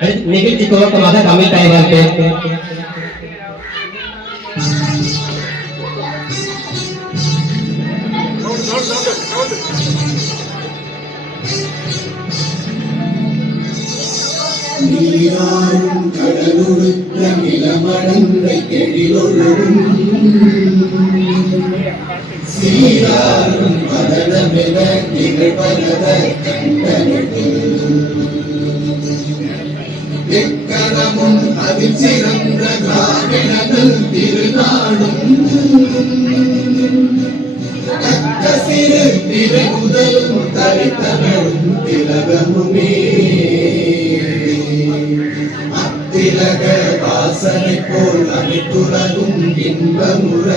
நிகழ்ச்சி துவக்கமாக தமிழ் தாய் நீராடும் கடலுடுத்த நிலமடந்த கெடிலொழும் சீராடும் மரணமென நிகழ்வனத கண்டனது எக்கணமும் அதில் சிறந்த திராவிடங்கள் திருநாடும் தக்க சிறு திரை முதலும் தரித்தனரும் திலகமுமே அத்திலக வாசனை போல் அமைத்துலகும் இன்பமுற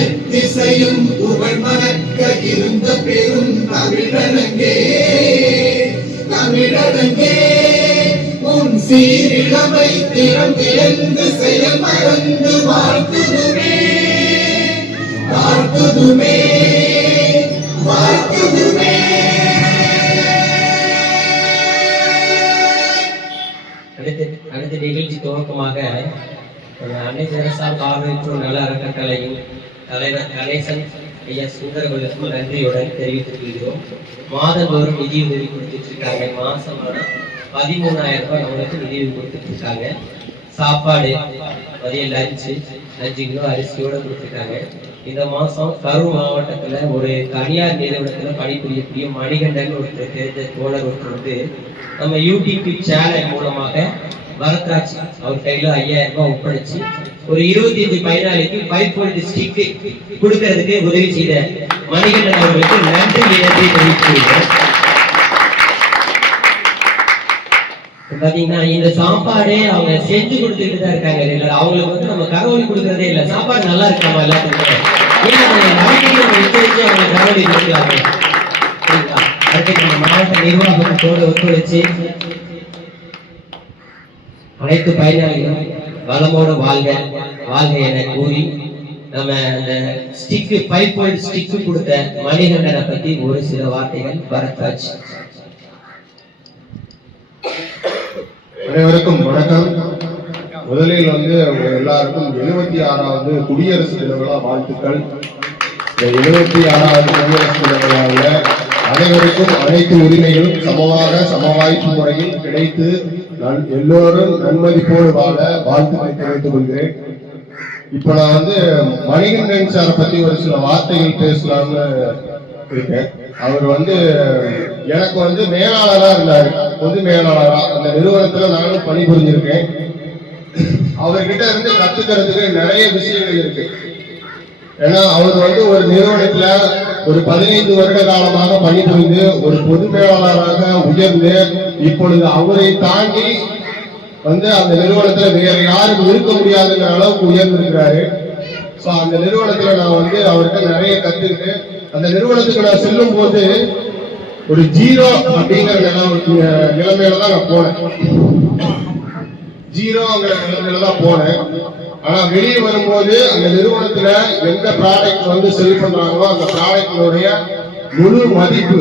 எத்திசையும் புகழ் மணக்க இருந்த பெரும் தமிழனங்கே தமிழனங்கே. சீரிழமை திறம் வியந்து செயல் மறந்து வாழ்த்துதுமே வாழ்த்துதுமே வாழ்த்துதுமே அடுத்து அடுத்த நிகழ்ச்சி துவக்கமாக நம்ம அன்னை தெரசா பார்வையற்றோர் நல அறக்கட்டளையின் தலைவர் கணேசன் ஐயா சுந்தரவர்களுக்கும் நன்றியுடன் தெரிவித்துக் கொள்கிறோம். மாதந்தோறும் நிதி உதவி கொடுத்துட்டு இருக்காங்க. மாசம் பதிமூணாயிரம் ரூபாய் நம்மளுக்கு நிதி கொடுத்துட்ருக்காங்க. கொடுத்துட்டு இருக்காங்க சாப்பாடு மதிய லஞ்சு அஞ்சு கிலோ அரிசியோட கொடுத்துருக்காங்க இந்த மாதம் கரூர் மாவட்டத்தில் ஒரு தனியார் நிறுவனத்தில் பணிபுரியக்கூடிய மணிகண்டன் ஒருத்தர் தெரிஞ்ச தோழர் ஒருத்தர் வந்து நம்ம யூடியூப் சேனல் மூலமாக வரத்ராஜ் அவர் கையில் ஐயாயிரம் ரூபாய் ஒப்படைச்சு ஒரு இருபத்தி அஞ்சு பயனாளிக்கு ஃபைவ் பாயிண்ட் கொடுக்கறதுக்கு உதவி செய்த மணிகண்டன் அவர்களுக்கு நன்றி நன்றி தெரிவித்துள்ளேன் பாத்தீங்கன்னா இந்த சாப்பாடே அவங்க செஞ்சு கொடுத்துட்டு தான் இருக்காங்க இல்ல அவங்களுக்கு வந்து நம்ம கரவொலி கொடுக்கறதே இல்ல. சாப்பாடு நல்லா இருக்காமா எல்லாத்துக்கும்? அவங்க கரவொலி கொடுக்கலாமே மாவட்ட நிர்வாகத்தோடு ஒத்துழைச்சு அனைத்து பயனாளிகளும் வளமோடு வாழ்க வாழ்க என கூறி நம்ம அந்த ஸ்டிக்கு ஃபைவ் பாயிண்ட் ஸ்டிக்கு கொடுத்த மணிகண்டனை பத்தி ஒரு சில வார்த்தைகள் பரத்தாச்சு அனைவருக்கும் வணக்கம். முதலில் வந்து எல்லாருக்கும் எழுபத்தி ஆறாவது குடியரசு தின விழா வாழ்த்துக்கள். இந்த எழுபத்தி ஆறாவது குடியரசு தின விழாவில் அனைவருக்கும் அனைத்து உரிமைகளும் சமமாக சமவாய்ப்பு முறையில் கிடைத்து நான் எல்லோரும் நன்மதிப்போடு வாழ வாழ்த்துக்களை தெரிவித்துக் கொள்கிறேன். இப்ப நான் வந்து மணிகண்டன் சாரை பத்தி ஒரு சில வார்த்தைகள் பேசலாம்னு இருக்கேன். அவர் வந்து எனக்கு வந்து மேலாளராக இருந்தார். பொது மேலாளரா. அந்த நிறுவனத்தில் நானும் பணிபுரிஞ்சிருக்கேன். அவர்கிட்ட இருந்து கத்துக்கிறதுக்கு நிறைய விஷயங்கள் இருக்கு. ஏன்னா அவர் வந்து ஒரு நிறுவனத்துல ஒரு பதினைந்து வருட காலமாக பணிபுரிந்து ஒரு பொது மேலாளராக உயர்ந்து இப்பொழுது அவரை தாண்டி வந்து அந்த நிறுவனத்துல வேற யாரும் இருக்க முடியாதுங்கிற அளவுக்கு உயர்ந்திருக்கிறாரு. ஸோ அந்த நிறுவனத்துல நான் வந்து அவர்கிட்ட நிறைய கத்துக்கிட்டு அந்த நிறுவனத்துக்கு நான் செல்லும் போது ஒரு ஜீரோ அப்படிங்கிற நிலைமையில தான் நான் போனேன். ஜீரோங்கிற நிலைமையில தான் போனேன். ஆனா வெளியே வரும்போது அந்த நிறுவனத்துல எந்த ப்ராடக்ட் வந்து செல் பண்றாங்களோ அந்த ப்ராடக்டினுடைய முழு மதிப்பு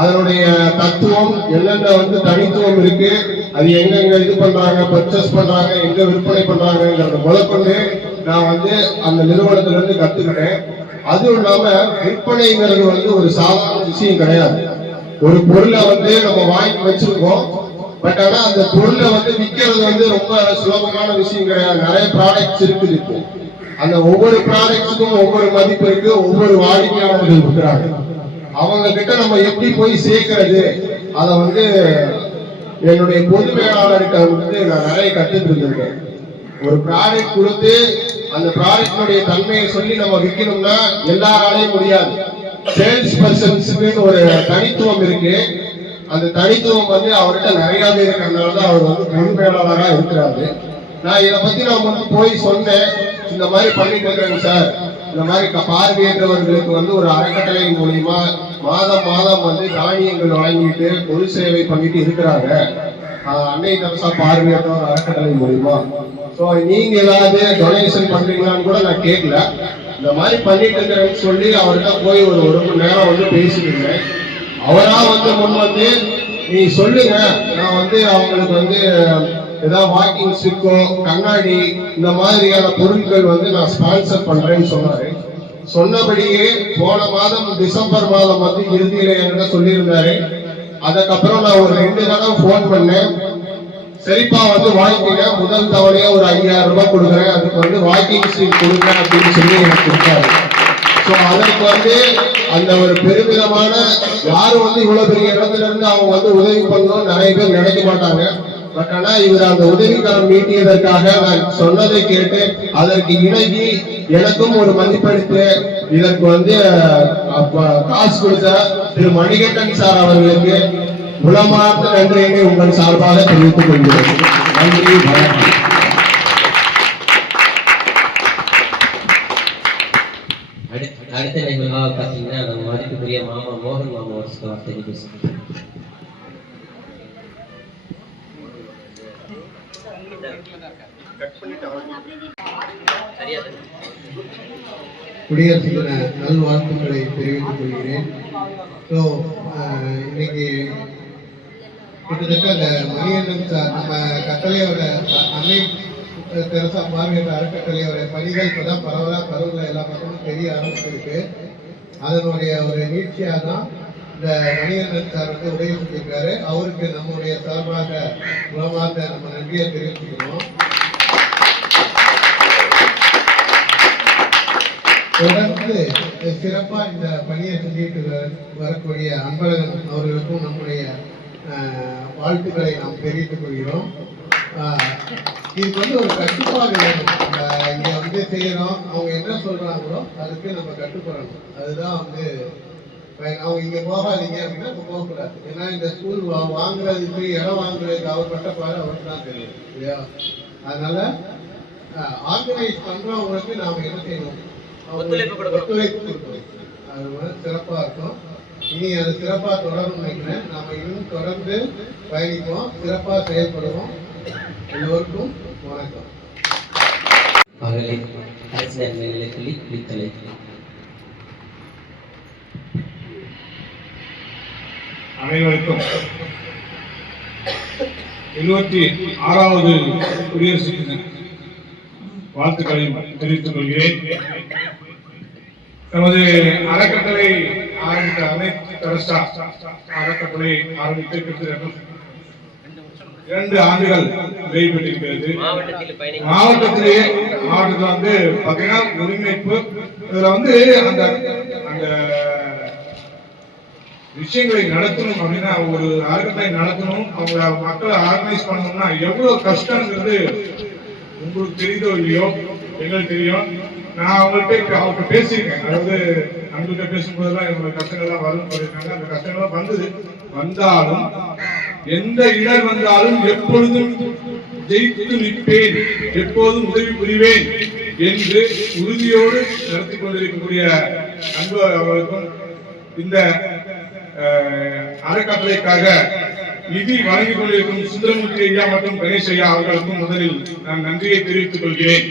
அதனுடைய தத்துவம் என்னென்ன வந்து தனித்துவம் இருக்கு அது எங்கெங்க இது பண்றாங்க பர்ச்சேஸ் பண்றாங்க எங்க விற்பனை பண்றாங்கிறத முதற்கொண்டு நான் வந்து அந்த நிறுவனத்திலிருந்து கத்துக்கிட்டேன். அதுவும் இல்லாம விற்பனைங்கிறது வந்து ஒரு சாதாரண விஷயம் கிடையாது. ஒரு பொருளை வந்து நம்ம வாங்கி வச்சிருக்கோம். பட் ஆனா அந்த பொருளை வந்து விற்கிறது வந்து ரொம்ப சுலபமான விஷயம் கிடையாது. நிறைய ப்ராடக்ட்ஸ் இருக்குது இப்போ. அந்த ஒவ்வொரு ப்ராடக்ட்ஸுக்கும் ஒவ்வொரு மதிப்பு இருக்கு. ஒவ்வொரு வாடிக்கையாளர்கள் இருக்கிறாங்க. அவங்க கிட்ட நம்ம எப்படி போய் சேர்க்கறது? அதை வந்து என்னுடைய பொது மேலாளர்கிட்ட வந்து நான் நிறைய கத்துட்டு இருந்திருக்கேன் ஒரு ப்ராடக்ட் கொடுத்து அந்த ப்ராடக்டினுடைய தன்மையை சொல்லி நம்ம விற்கணும்னா எல்லாராலையும் முடியாது. சேல்ஸ் பர்சன்ஸுக்கு ஒரு தனித்துவம் இருக்கு. அந்த தனித்துவம் வந்து அவர்கிட்ட நிறையாவே இருக்கிறதுனால தான் அவர் வந்து பொது இருக்கிறாரு. நான் இதை பத்தி நான் வந்து போய் சொன்னேன். இந்த மாதிரி பண்ணிட்டு இருக்கிறேங்க சார். இந்த மாதிரி க- பார்வையற்றவர்களுக்கு வந்து ஒரு அறக்கட்டளை மூலியமா மாதம் மாதம் வந்து தானியங்கள் வழங்கிட்டு பொது சேவை பண்ணிட்டு இருக்கிறாங்க. அன்னை தரசா பார்வையற்றவர் அறக்கட்டளை மூலியமா. ஸோ நீங்க ஏதாவது டொனேஷன் பண்றீங்களான்னு கூட நான் கேட்கல. இந்த மாதிரி பண்ணிட்டு இருக்கிறேன்னு சொல்லி அவர்கிட்ட போய் ஒரு ஒரு மணி நேரம் வந்து பேசிட்டு அவரா வந்து முன் வந்து நீ சொல்லுங்க. நான் வந்து அவங்களுக்கு வந்து ஏதாவது வாக்கிங் ஸ்டிக்கோ கண்ணாடி இந்த மாதிரியான பொருட்கள் வந்து நான் ஸ்பான்சர் பண்றேன்னு சொன்னாரு. சொன்னபடியே போன மாதம் டிசம்பர் மாதம் வந்து இறுதியில என்கிட்ட சொல்லியிருந்தாரு. அதுக்கப்புறம் நான் ஒரு ரெண்டு தடவை ஃபோன் பண்ணேன். சரிப்பா வந்து வாங்கிக்கங்க முதல் தவணையா ஒரு ஐயாயிரம் ரூபாய் கொடுக்குறேன். அதுக்கு வந்து வாக்கிங் சீட் கொடுங்க அப்படின்னு சொல்லி எனக்கு கொடுத்தாரு. ஸோ அதற்கு வந்து அந்த ஒரு பெருமிதமான யாரும் வந்து இவ்வளவு பெரிய இடத்துல இருந்து அவங்க வந்து உதவி பண்ணணும் நிறைய பேர் நினைக்க மாட்டாங்க. பட் ஆனா இவர் அந்த உதவிக்காரம் நீட்டியதற்காக நான் சொன்னதை கேட்டு அதற்கு இணங்கி எனக்கும் ஒரு மதிப்பளித்து இதற்கு வந்து காசு கொடுத்த திரு மணிகண்டன் சார் அவர்களுக்கு உளமார்ந்த நன்றியினை உங்கள் சார்பாக தெரிவித்துக் கொள்கிறேன். நன்றி வணக்கம். அடுத்த நிகழ்வாக பார்த்தீங்கன்னா நம்ம மதிப்புக்குரிய மாமா மோகன் மாமா ஒரு சில வார்த்தைகள் பேசுகிறேன் சரியா குடியரசு தின நல்வாழ்த்துக்களை தெரிவித்துக் கொள்கிறேன். ஸோ இன்னைக்கு கிட்டத்தட்ட அந்த மணியண்ணன் சார் நம்ம கட்டளையோட அ- அன்னை தெரசா பார்வையிட்ட அறக்கட்டளையோட பணிகள் இப்போ தான் பரவலாக கரூரில் எல்லா பக்கமும் தெரிய ஆரம்பிச்சிருக்கு. அதனுடைய ஒரு நீட்சியாக தான் இந்த மணியண்ணன் சார் வந்து உதவி செஞ்சிருக்காரு அவருக்கு நம்முடைய சார்பாக உலமார்ந்த நம்ம நன்றியை தெரிவிச்சுக்கிறோம். தொடர்ந்து சிறப்பாக இந்த பணியை செஞ்சுட்டு வர- வரக்கூடிய அன்பழகன் அவர்களுக்கும் நம்முடைய வாழ்த்துக்களை நாம் தெரிவித்துக் கொள்கிறோம். இதுக்கு வந்து ஒரு கட்டுப்பாடு வேணும். இங்க வந்து செய்யறோம் அவங்க என்ன சொல்றாங்களோ அதுக்கு நம்ம கட்டுப்படணும். அதுதான் வந்து. அவங்க இங்க போகாதீங்க அப்படின்னா நம்ம போகக்கூடாது. ஏன்னா இந்த ஸ்கூல் வாங்குறதுக்கு இடம் வாங்குறதுக்கு அவர் பட்டப்பாடு அவருக்கு தான் தெரியும். இல்லையா? அதனால ஆர்கனைஸ் பண்றவங்களுக்கு நாம என்ன செய்யணும்? ஒத்துழைப்பு கொடுக்கணும். அது வந்து சிறப்பா இருக்கும். இனி அது சிறப்பா தொடரும் நினைக்கிறேன். நாம இன்னும் தொடர்ந்து பயணிப்போம். சிறப்பா செயல்படுவோம். எல்லோருக்கும் வணக்கம். மகளிர் அரசினர் மேல்நிலைப்பள்ளி குளித்தலை. அனைவருக்கும் எழுபத்தி ஆறாவது குடியரசு தின வாழ்த்துக்களை தெரிவித்துக் கொள்கிறேன். நமது அறக்கட்டளை ஆரம்பித்த அனைத்து அறக்கட்டளை ஆரம்பித்து கிட்டத்தட்ட இரண்டு ஆண்டுகள் நிறைவு மாவட்டத்திலேயே மாவட்டத்தில் மாவட்டத்திலேயே வந்து பாத்தீங்கன்னா ஒருங்கிணைப்பு. இதுல வந்து அந்த அந்த விஷயங்களை நடத்தணும் அப்படின்னா ஒரு அறக்கட்டளை நடத்தணும். அவங்க மக்களை ஆர்கனைஸ் பண்ணணும்னா எவ்வளவு கஷ்டங்கிறது உங்களுக்கு தெரியுதோ இல்லையோ எங்களுக்கு தெரியும். நான் அவங்கள்ட்ட அவர்கிட்ட பேசியிருக்கேன். அதாவது நம்மகிட்ட பேசும்போதெல்லாம் என்னோட கஷ்டங்கள்லாம் வரும் சொல்லியிருக்காங்க அந்த கஷ்டங்கள்லாம் வந்தது. வந்தாலும் எந்த இடர் வந்தாலும் எப்பொழுதும் ஜெயித்து நிற்பேன் எப்போதும் உதவி புரிவேன் என்று உறுதியோடு நடத்தி கொண்டிருக்கக்கூடிய அன்பு அவர்களுக்கும் இந்த அறக்கட்டளைக்காக நிதி வழங்கிக் கொண்டிருக்கும் சுந்தரமூர்த்தி ஐயா மற்றும் கணேஷ் ஐயா அவர்களுக்கும் முதலில் நான் நன்றியை தெரிவித்துக் கொள்கிறேன்.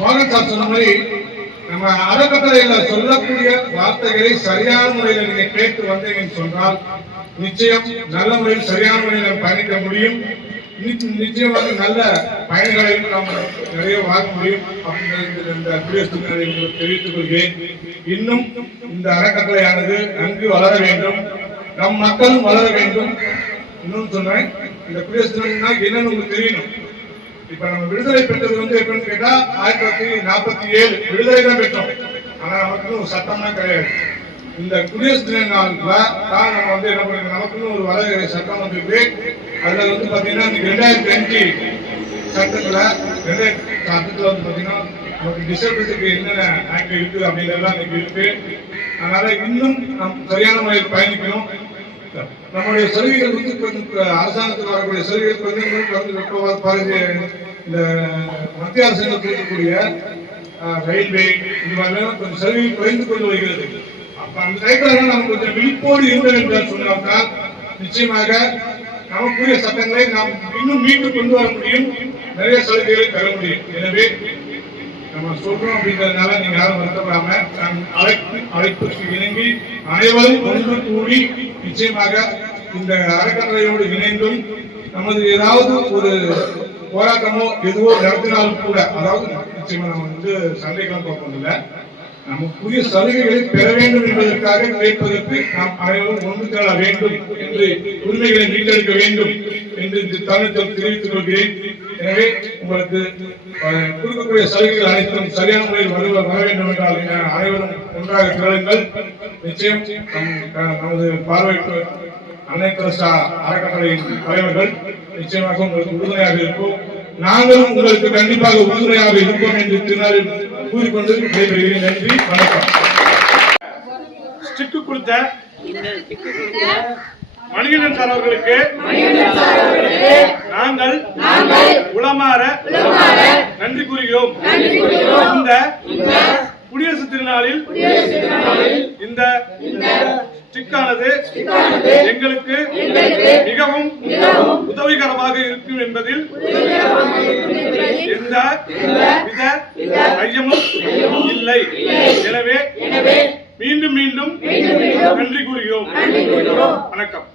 மோகன் சொன்ன மாதிரி நம்ம அறக்கட்டளையில சொல்லக்கூடிய வார்த்தைகளை சரியான முறையில் நீங்க கேட்டு வந்தீங்கன்னு சொன்னால் நிச்சயம் நல்ல முறையில் சரியான முறையில் பயணிக்க முடியும். நிச்சயமாக நல்ல பயன்களையும் நாம் நிறைய வாங்க முடியும் அப்படிங்கிறது இந்த குடியரசு தெரிவித்துக் கொள்கிறேன். இன்னும் இந்த அறக்கட்டளையானது நன்கு வளர வேண்டும். நம் மக்களும் வளர வேண்டும். இன்னும் சொன்னேன் இந்த குடியரசு என்னன்னு உங்களுக்கு தெரியணும். இப்ப நம்ம விடுதலை பெற்றது வந்து எப்படின்னு கேட்டா ஆயிரத்தி தொள்ளாயிரத்தி நாற்பத்தி ஏழு விடுதலை தான் பெற்றோம். ஆனா நமக்கு ஒரு சட்டம்லாம் கிடையாது. இந்த குடியரசு தின நாள்ல தான் நம்ம வந்து என்ன பண்ணுங்க நமக்குன்னு ஒரு வர சட்டம் வந்திருக்கு. அதுல வந்து பாத்தீங்கன்னா இன்னைக்கு ரெண்டாயிரத்தி அஞ்சு சட்டத்துல ரெண்டாயிரத்தி சட்டத்துல வந்து பாத்தீங்கன்னா நமக்கு டிசபிலிட்டிக்கு என்னென்ன ஆக்ட் இருக்கு அப்படின்றதெல்லாம் இன்னைக்கு இருக்கு. அதனால இன்னும் நம் சரியான முறையில் பயணிக்கணும். நம்முடைய சலுகைகள் வந்து கொஞ்சம் அரசாங்கத்தில் வரக்கூடிய சலுகைகள் வந்து பாருங்க இந்த மத்திய அரசு இருக்கக்கூடிய ரயில்வே இந்த மாதிரிலாம் கொஞ்சம் சலுகை குறைந்து கொண்டு வருகிறது. அப்ப அந்த டைப்ல நம்ம கொஞ்சம் விழிப்போடு இருந்தோம் என்று சொன்னால்தான் நிச்சயமாக நமக்குரிய சட்டங்களை நாம் இன்னும் மீட்டு கொண்டு வர முடியும் நிறைய சலுகைகளை பெற முடியும். எனவே நம்ம சொல்றோம் அப்படின்றதுனால நீங்க யாரும் வருத்தப்படாம நான் அழைப்பு அழைப்புக்கு இணங்கி அனைவரும் ஒன்று கூடி நிச்சயமாக இந்த அறக்கட்டளையோடு இணைந்தும் நமது ஏதாவது ஒரு போராட்டமோ எதுவோ நடத்தினாலும் கூட அதாவது நிச்சயமா நம்ம வந்து சண்டைக்கெல்லாம் போகல நமக்குரிய சலுகைகளை பெற வேண்டும் என்பதற்காக கேட்பதற்கு நாம் அனைவரும் ஒன்று திரள வேண்டும் என்று உரிமைகளை மீட்டெடுக்க வேண்டும் என்று இந்த தருணத்தில் தெரிவித்துக் கொள்கிறேன். எனவே உங்களுக்கு கொடுக்கக்கூடிய சலுகைகள் அனைத்தும் சரியான முறையில் வரு வர வேண்டும் என்றால் அனைவரும் ஒன்றாக திரளுங்கள் நிச்சயம் நமது பார்வை அன்னை தெரசா அறக்கட்டளையின் தலைவர்கள் நிச்சயமாக உங்களுக்கு உறுதுணையாக இருப்போம். நாங்களும் உங்களுக்கு கண்டிப்பாக உறுதுணையாக இருப்போம் என்று திருநாளில் கூறிக்கொண்டு விடைபெறுகிறேன். நன்றி வணக்கம். ஸ்டிக்கு கொடுத்த மணிகண்டன் சார் அவர்களுக்கு நாங்கள் உளமாற நன்றி கூறுகிறோம். இந்த குடியரசு திருநாளில் இந்த ஸ்டிக்கானது எங்களுக்கு மிகவும் உதவிகரமாக இருக்கும் என்பதில் எந்த வித ஐயமும் இல்லை. எனவே மீண்டும் மீண்டும் நன்றி கூறுகிறோம். வணக்கம்.